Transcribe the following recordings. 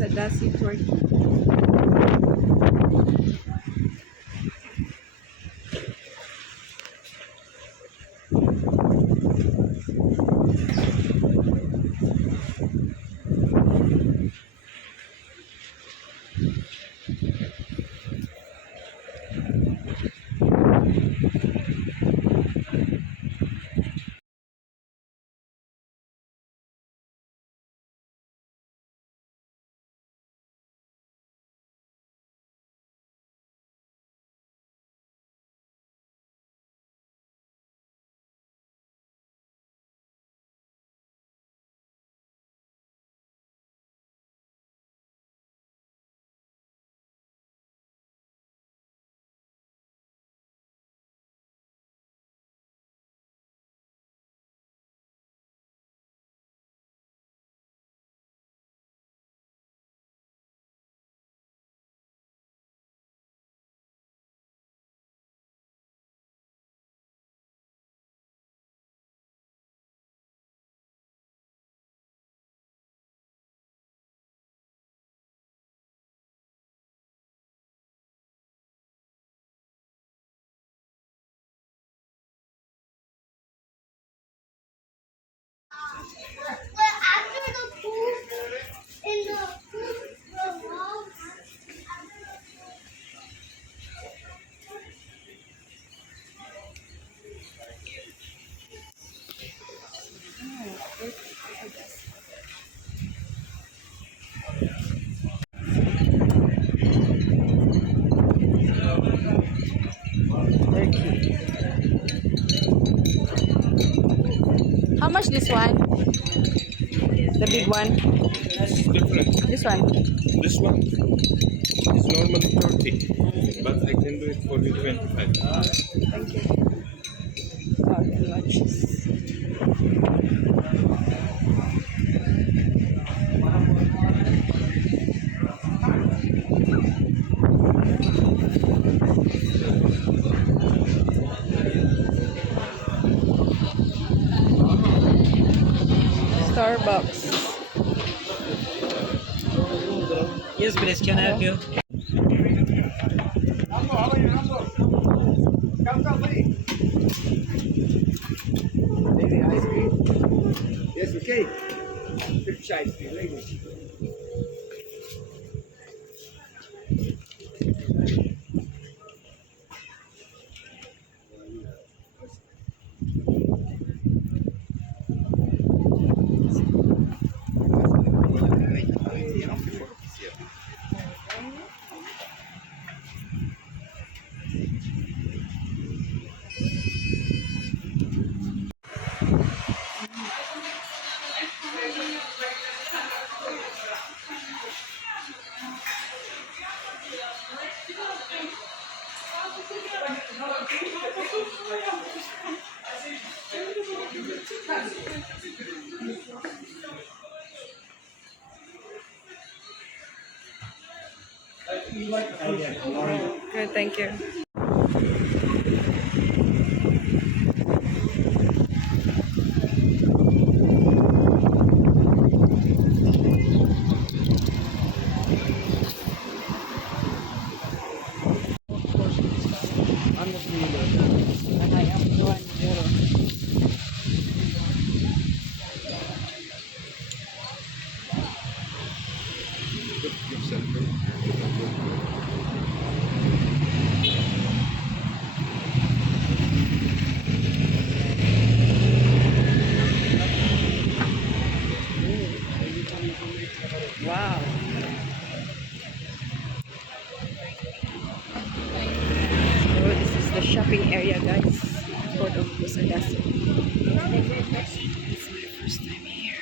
Kusadasi, Turkey. After the poop in the wall. Turkey. How much this one? The big one. It's different. This one. This one is normally 30, but I can do it for you 25. Thank you. Oh, the lunches. Starbucks. Yes, please. Can I help you? Maybe ice cream? Yes, okay. Fish ice cream, maybe. Good, thank you. Wow. So this is the shopping area, guys. Port of Kusadasi. It's my first time here.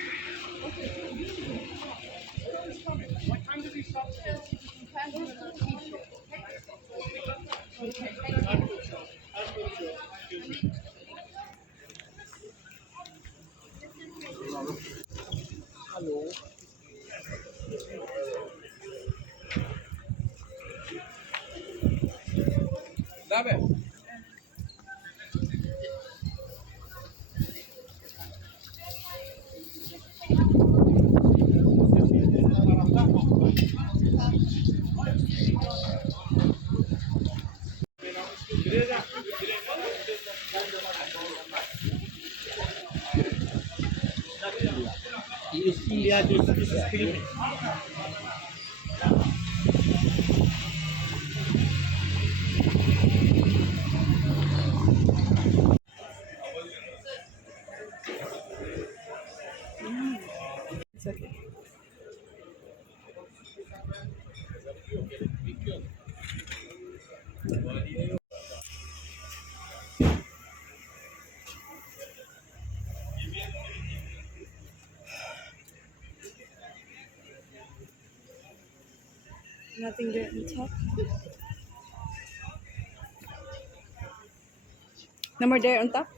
Yeah, this is Philippines. It's okay. Nothing there on top. No more there on top.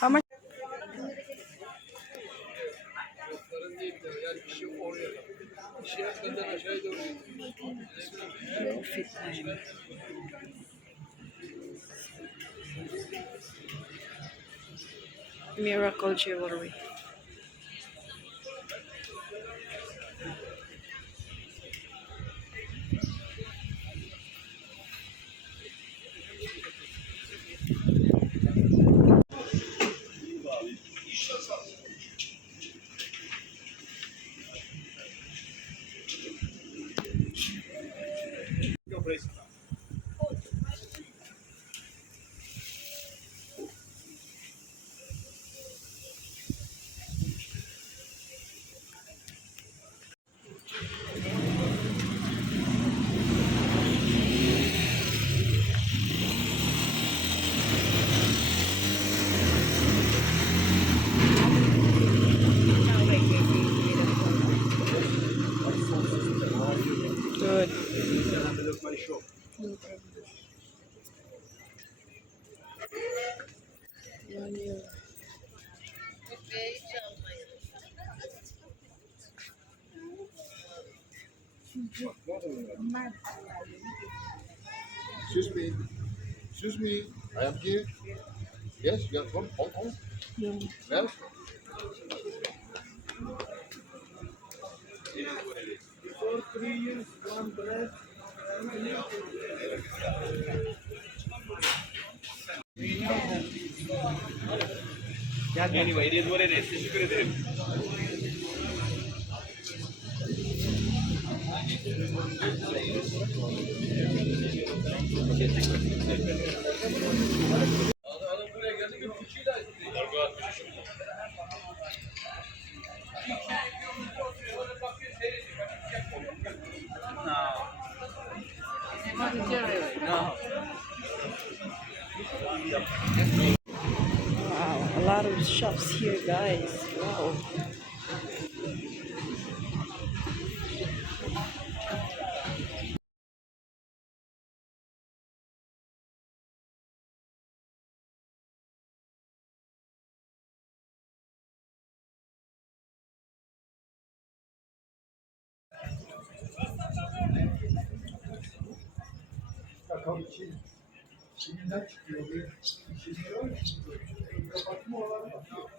How much? Low fit line. Miracle Jewelry. Good. Excuse me. Excuse me. I am here. Yes, you are from Hong Kong? Well, Anyway, it is what it is. It's good it is. Wow, a lot of shops here, guys. Wow. Bakalım Çin'den çıkıyor. Kapatma olanı bakıyor.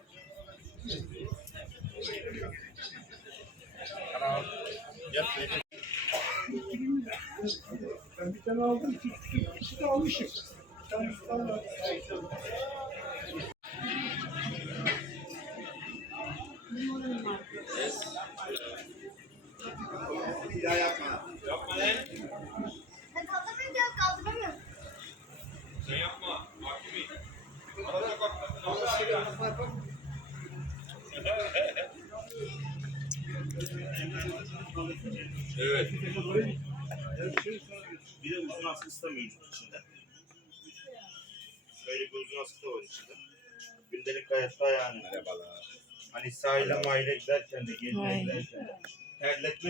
Ben bir tane aldım. İkisi de almışım. Bir tane var. Bir daha yapma. Ben kaldıramıyorum, kaldıramıyorum. Sen yapma. Mahkumi. Evet. Bir de uzun askısı da mevcut içinde. Böyle bir uzun askı da var içinde. Gündelik hayatta yani. Merhabalar. Hani sahile mahile giderken de gezmeye Ay. giderken de. Terletme.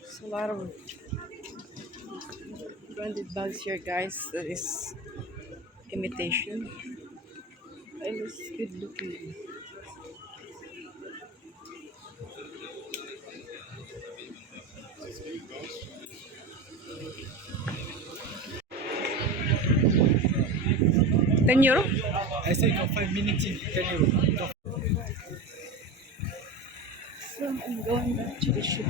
There's a lot of branded bags here, guys. That is imitation. It looks good looking. €10? I say go 5 minutes in 10 euro. So I'm going back to the ship.